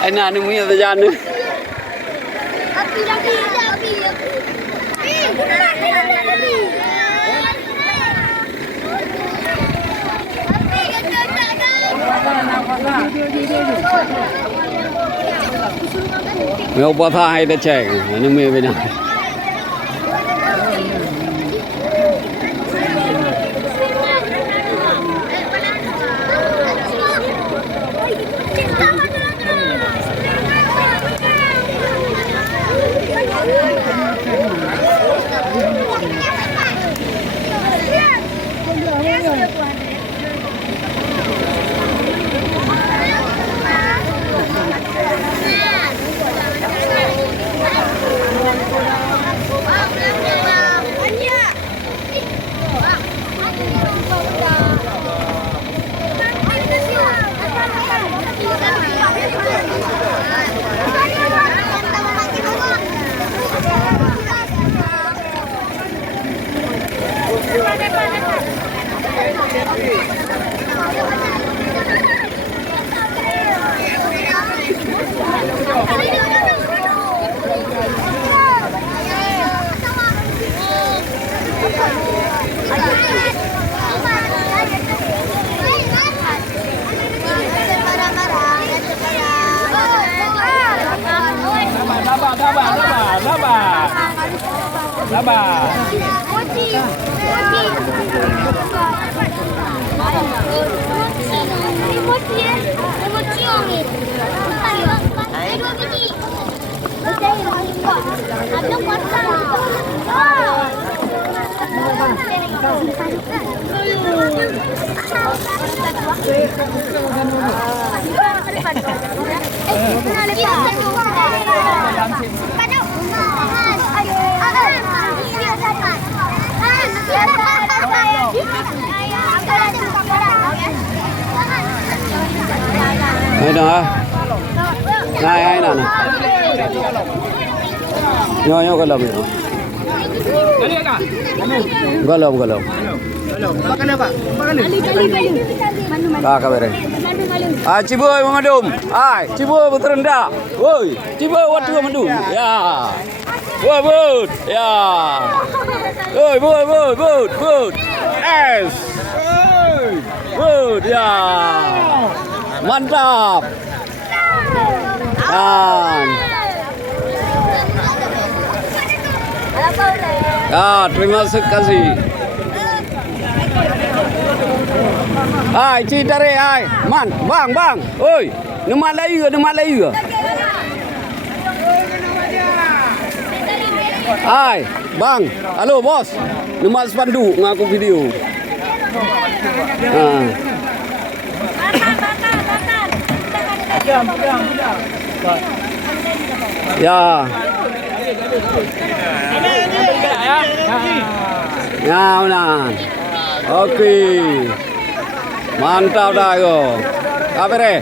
Anh nào đừng nghĩ thời gian nữa. Nếu bà tha hay đã trẻ, nó mê bên này. Đây đó. Này ai nào nè. Nyo cái lồng này. Galau. Makan apa? Makan ni. Kakak beri. Ah, Ciboy memadum. Ai, Ciboy berterendah. Woi, Ciboy waktu memadum. Ya. Woi, bud. Ya. Woi, bud. Es. Bud, ya. Mantap. Ya, terima kasih. Ai, chi tare ai. Man, bang. Oi, nama lagi ke? Ai, bang. Halo, bos. Nama Spandu ngaku video. Ya. Ya, benar. Oke. Mantap dah yo. Apa re?